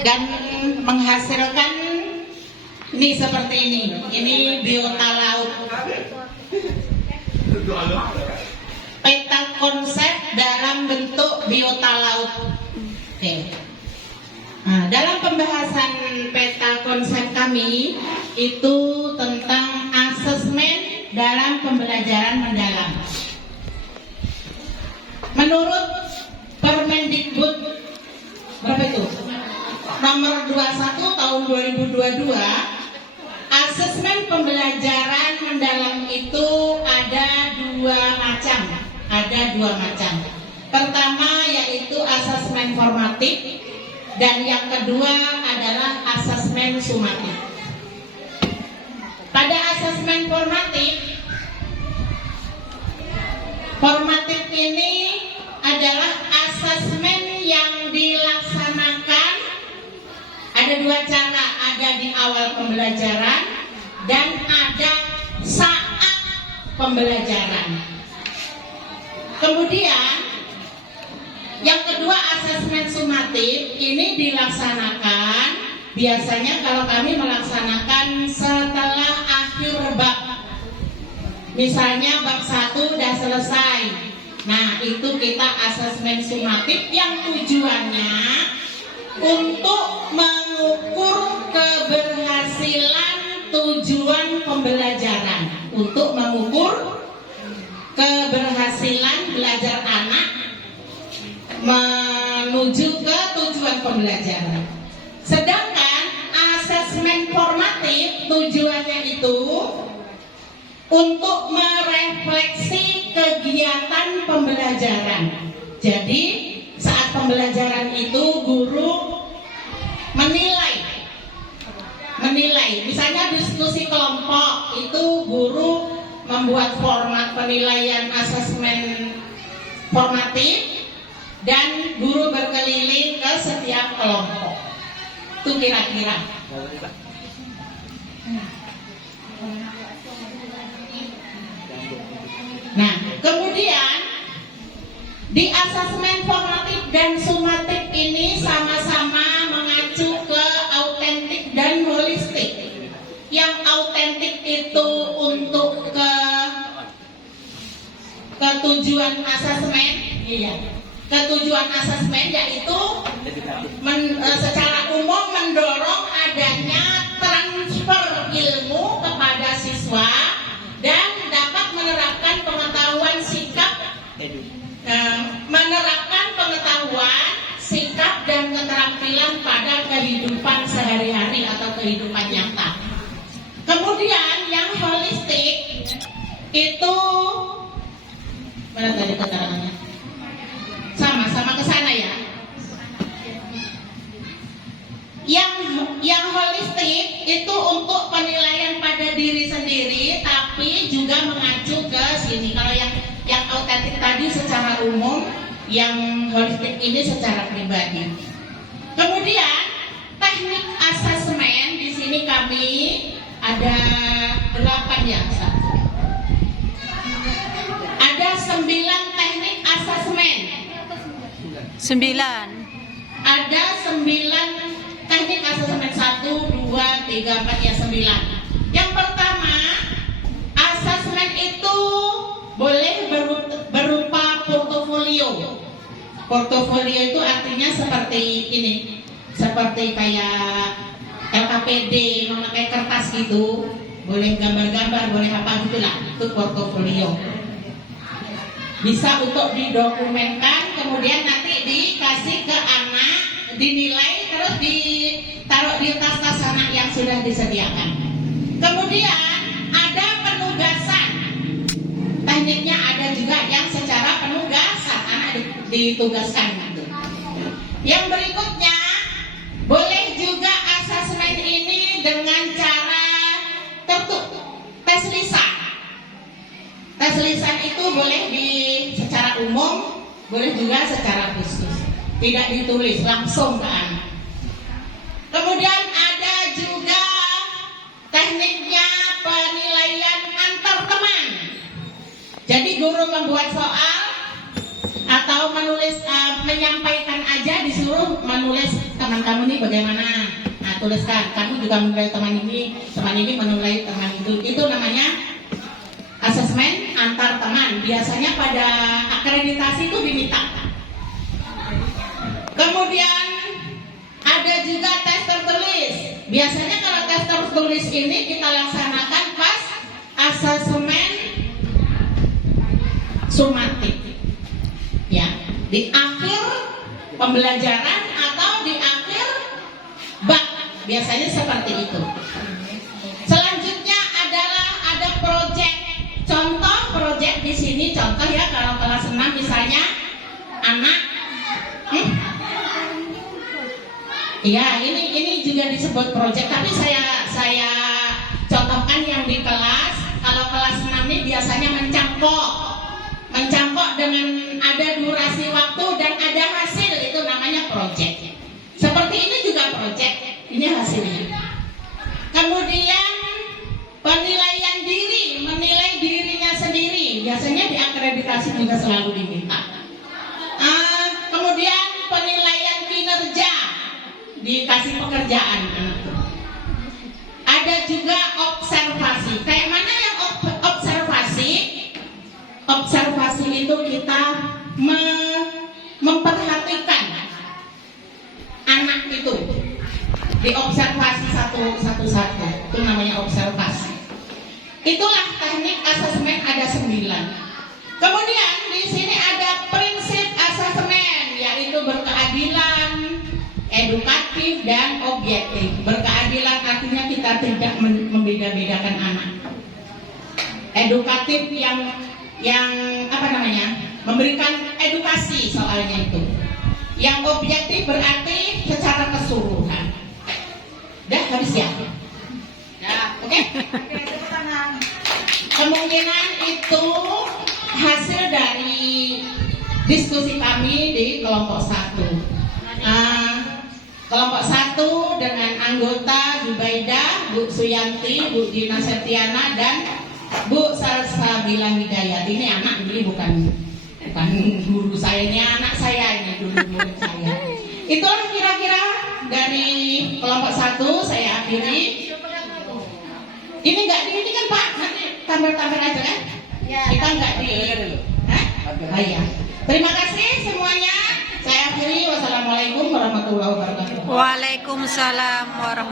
dan menghasilkan ini seperti ini. Ini biota laut. Peta konsep dalam bentuk biota laut. Oke. Nah, dalam pembahasan peta konsep kami itu tentang asesmen dalam pembelajaran mendalam. Menurut Permendikbud berapa itu? Nomor 21 tahun 2022, asesmen pembelajaran mendalam itu ada dua macam. Pertama yaitu asesmen formatif dan yang kedua adalah asesmen sumatif. Pada asesmen formatif ini adalah asesmen yang dilaksanakan ada dua cara, ada di awal pembelajaran dan ada saat pembelajaran. Kemudian yang kedua asesmen sumatif ini dilaksanakan biasanya kalau kami melaksanakan setelah akhir bab. Misalnya bab 1 sudah selesai. Nah, itu kita asesmen sumatif yang tujuannya untuk mengukur keberhasilan tujuan pembelajaran, untuk mengukur keberhasilan belajar anak menuju ke tujuan pembelajaran. Sedangkan asesmen formatif tujuannya itu untuk merefleksi kegiatan pembelajaran. Jadi saat pembelajaran itu guru menilai. Misalnya diskusi kelompok itu guru membuat format penilaian asesmen formatif dan guru berkeliling ke setiap kelompok. Itu kira-kira. Nah, kemudian di asesmen formatif dan sumatif ini sama-sama mengacu ke autentik dan holistik. Yang autentik itu untuk ke tujuan asesmen, ketujuan asesmen yaitu secara umum mendorong adanya transfer ilmu kepada siswa dan dapat menerapkan pengetahuan sikap dan keterampilan pada kehidupan sehari-hari atau kehidupan nyata. Kemudian yang holistik itu mana tadi keterangannya? Sama ke sana ya. Yang holistik itu untuk penilaian pada diri sendiri, tapi juga mengacu ke sini. Kalau yang autentik tadi secara umum, yang holistik ini secara pribadi. Kemudian teknik asesmen di sini kami ada 8 ya, ada 9 teknik asesmen. 9. Ada 9 teknik asesmen 1, 2, 3, 4 ya 9. Yang pertama, asesmen itu boleh berupa portofolio. Portofolio itu artinya seperti ini, seperti kayak LKPD memakai kertas gitu, boleh gambar-gambar, boleh apa gitulah, itu portofolio. Bisa untuk didokumenkan, kemudian nanti dikasih ke anak, dinilai, terus ditaruh di tas-tas anak yang sudah disediakan. Kemudian ada penugasan. Tekniknya ada juga yang secara penugasan, anak ditugaskan gitu. Yang berikutnya, boleh juga asesmen ini dengan cara tertutup, tes lisan. Tes lisan itu boleh secara umum, boleh juga secara khusus. Tidak ditulis, langsung ke anak. Kemudian ada juga tekniknya penilaian antar teman. Jadi guru membuat soal atau menyampaikan aja disuruh menulis teman teman kamu nih bagaimana? Nah, tuliskan. Kamu juga menilai teman ini menilai teman itu. Itu namanya asesmen antar teman. Biasanya pada akreditasi itu diminta. Kemudian ada juga tes tertulis. Biasanya kalau tes tertulis ini kita laksanakan pas asesmen sumatif, ya, di akhir pembelajaran atau di akhir bab, biasanya seperti itu. Selanjutnya adalah ada proyek. Contoh proyek di sini, contoh ya, kalau kelas 6 misalnya anak, iya ini juga disebut proyek, tapi saya contohkan yang di kelas. Kalau kelas 6 ini biasanya mencangkok dengan ada durasi waktu dan ada hasil, itu namanya proyek. Seperti ini juga proyek, ini hasilnya. Kemudian penilaian diri, menilai dirinya sendiri, biasanya di akreditasi juga selalu diminta. Kemudian penilaian kinerja, dikasih pekerjaan. Ada juga observasi. Kayak mana yang observasi? Observasi itu kita memperhatikan anak itu, diobservasi satu-satu, itu namanya observasi. Itulah teknik asesmen, ada 9. Kemudian di sini ada prinsip asesmen, yaitu berkeadilan, edukatif, dan objektif. Berkeadilan artinya kita tidak membeda-bedakan anak. Edukatif yang apa namanya, memberikan edukasi soalnya itu. Yang objektif berarti secara keseluruhan. Dah habis ya? Ya, oke. Kemungkinan itu hasil dari diskusi kami di kelompok 1. Kelompok 1 dengan anggota Zubaidah, Bu Suyanti, Bu Dina Septiana, dan Bu Salsabila Hidayat. Ini anak, ini bukan guru saya, ini anak saya, ini dulu murid saya. Itulah kira-kira dari kelompok 1 saya akhiri. Ini enggak di ini kan Pak, nanti tambah-tambah aja kan? Ya. Kita enggak di. Oh iya. Terima kasih semuanya. Saya akhiri. Wassalamualaikum warahmatullahi wabarakatuh. Waalaikumsalam warahmatullahi wabarakatuh.